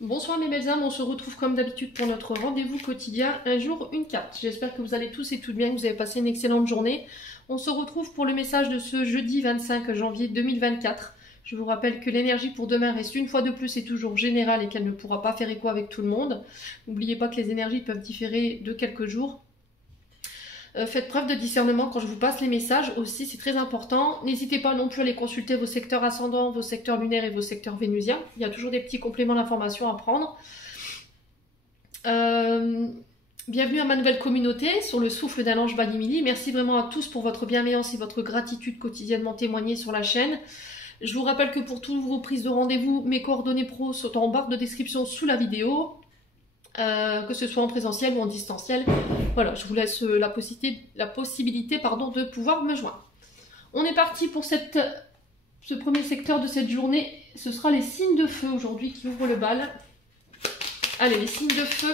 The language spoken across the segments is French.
Bonsoir mes belles âmes, on se retrouve comme d'habitude pour notre rendez-vous quotidien, un jour, une carte. J'espère que vous allez tous et toutes bien, que vous avez passé une excellente journée. On se retrouve pour le message de ce jeudi 25 janvier 2024. Je vous rappelle que l'énergie pour demain reste une fois de plus et toujours générale et qu'elle ne pourra pas faire écho avec tout le monde. N'oubliez pas que les énergies peuvent différer de quelques jours. Faites preuve de discernement quand je vous passe les messages aussi, c'est très important. N'hésitez pas non plus à aller consulter vos secteurs ascendants, vos secteurs lunaires et vos secteurs vénusiens. Il y a toujours des petits compléments d'information à prendre. Bienvenue à ma nouvelle communauté sur le souffle d'un ange Balimili. Merci vraiment à tous pour votre bienveillance et votre gratitude quotidiennement témoignée sur la chaîne. Je vous rappelle que pour toutes vos prises de rendez-vous, mes coordonnées pro sont en barre de description sous la vidéo. Que ce soit en présentiel ou en distanciel. Voilà, je vous laisse la possibilité de pouvoir me joindre. On est parti pour ce premier secteur de cette journée. Ce sera les signes de feu aujourd'hui qui ouvrent le bal. Allez, les signes de feu.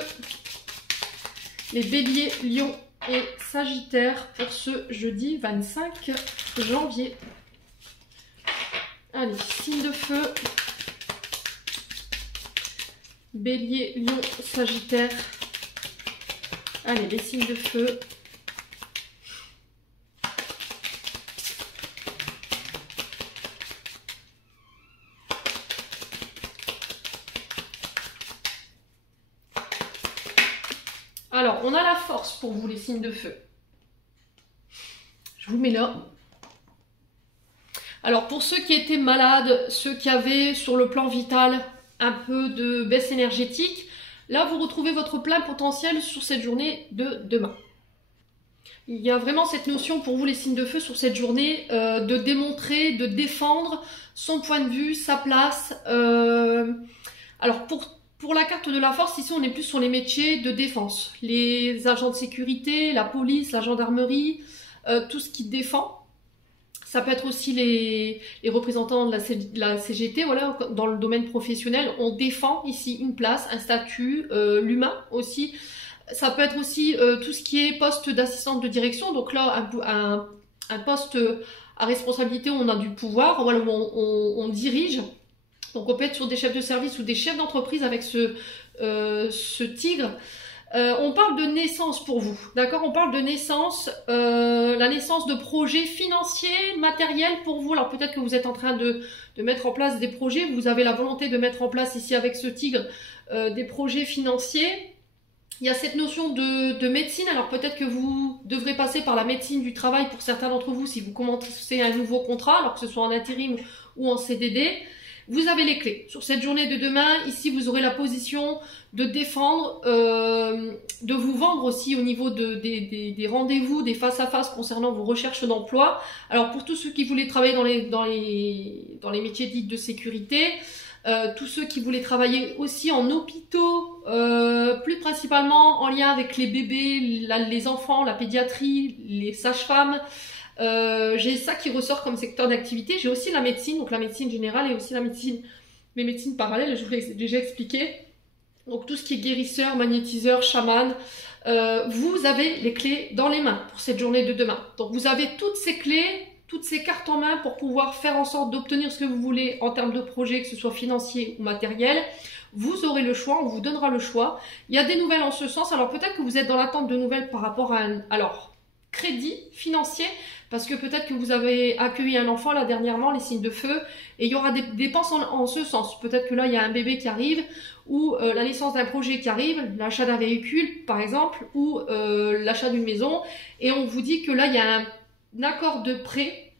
Les béliers, lions et sagittaires pour ce jeudi 25 janvier. Allez, signes de feu. Bélier, lion, sagittaire. Allez, les signes de feu. Alors, on a la force pour vous, les signes de feu. Je vous mets là. Alors, pour ceux qui étaient malades, ceux qui avaient sur le plan vital un peu de baisse énergétique, là vous retrouvez votre plein potentiel sur cette journée de demain. Il y a vraiment cette notion pour vous les signes de feu sur cette journée de démontrer, de défendre son point de vue, sa place. Alors pour la carte de la force, ici on est plus sur les métiers de défense. Les agents de sécurité, la police, la gendarmerie, tout ce qui défend. Ça peut être aussi les représentants de la CGT, voilà, dans le domaine professionnel. On défend ici une place, un statut, l'humain aussi. Ça peut être aussi tout ce qui est poste d'assistante de direction. Donc là, un poste à responsabilité où on a du pouvoir, voilà, où on dirige. Donc on peut être sur des chefs de service ou des chefs d'entreprise avec ce tigre. On parle de naissance pour vous, d'accord? On parle de naissance, la naissance de projets financiers, matériels pour vous. Alors peut-être que vous êtes en train de mettre en place des projets, vous avez la volonté de mettre en place ici avec ce tigre des projets financiers. Il y a cette notion de médecine, alors peut-être que vous devrez passer par la médecine du travail pour certains d'entre vous si vous commencez un nouveau contrat, alors que ce soit en intérim ou en CDD. Vous avez les clés. Sur cette journée de demain, ici, vous aurez la position de défendre, de vous vendre aussi au niveau des rendez-vous, des face-à-face concernant vos recherches d'emploi. Alors, pour tous ceux qui voulaient travailler dans les métiers dits de sécurité, tous ceux qui voulaient travailler aussi en hôpitaux, plus principalement en lien avec les bébés, les enfants, la pédiatrie, les sages-femmes, j'ai ça qui ressort comme secteur d'activité. J'ai aussi la médecine, donc la médecine générale et aussi mes médecines parallèles, je vous l'ai déjà expliqué. Donc tout ce qui est guérisseur, magnétiseur, chaman, vous avez les clés dans les mains pour cette journée de demain. Donc vous avez toutes ces clés, toutes ces cartes en main pour pouvoir faire en sorte d'obtenir ce que vous voulez en termes de projet, que ce soit financier ou matériel. Vous aurez le choix, on vous donnera le choix. Il y a des nouvelles en ce sens, alors peut-être que vous êtes dans l'attente de nouvelles par rapport à crédit financier, parce que peut-être que vous avez accueilli un enfant là dernièrement, les signes de feu, et il y aura des dépenses en ce sens. Peut-être que là il y a un bébé qui arrive, ou la naissance d'un projet qui arrive, l'achat d'un véhicule par exemple, ou l'achat d'une maison, et on vous dit que là il y a un accord de prêt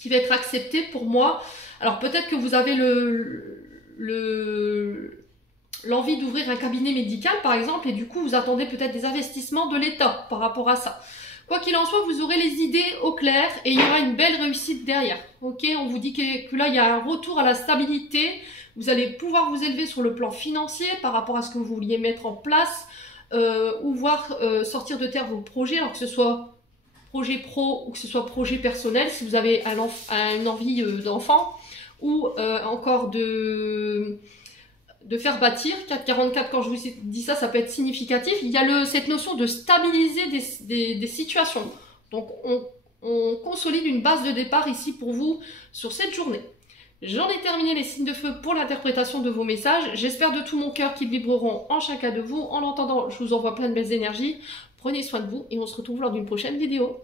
qui va être accepté pour moi. Alors peut-être que vous avez l'envie d'ouvrir un cabinet médical par exemple, et du coup vous attendez peut-être des investissements de l'État par rapport à ça. Quoi qu'il en soit, vous aurez les idées au clair et il y aura une belle réussite derrière. Ok, on vous dit que là, il y a un retour à la stabilité. Vous allez pouvoir vous élever sur le plan financier par rapport à ce que vous vouliez mettre en place ou voir sortir de terre vos projets, alors que ce soit projet pro ou que ce soit projet personnel, si vous avez une envie d'enfant ou encore de faire bâtir. 444, quand je vous dis ça, ça peut être significatif. Il y a cette notion de stabiliser des situations. Donc, on consolide une base de départ ici pour vous sur cette journée. J'en ai terminé les signes de feu pour l'interprétation de vos messages. J'espère de tout mon cœur qu'ils vibreront en chacun de vous. En attendant, je vous envoie plein de belles énergies. Prenez soin de vous et on se retrouve lors d'une prochaine vidéo.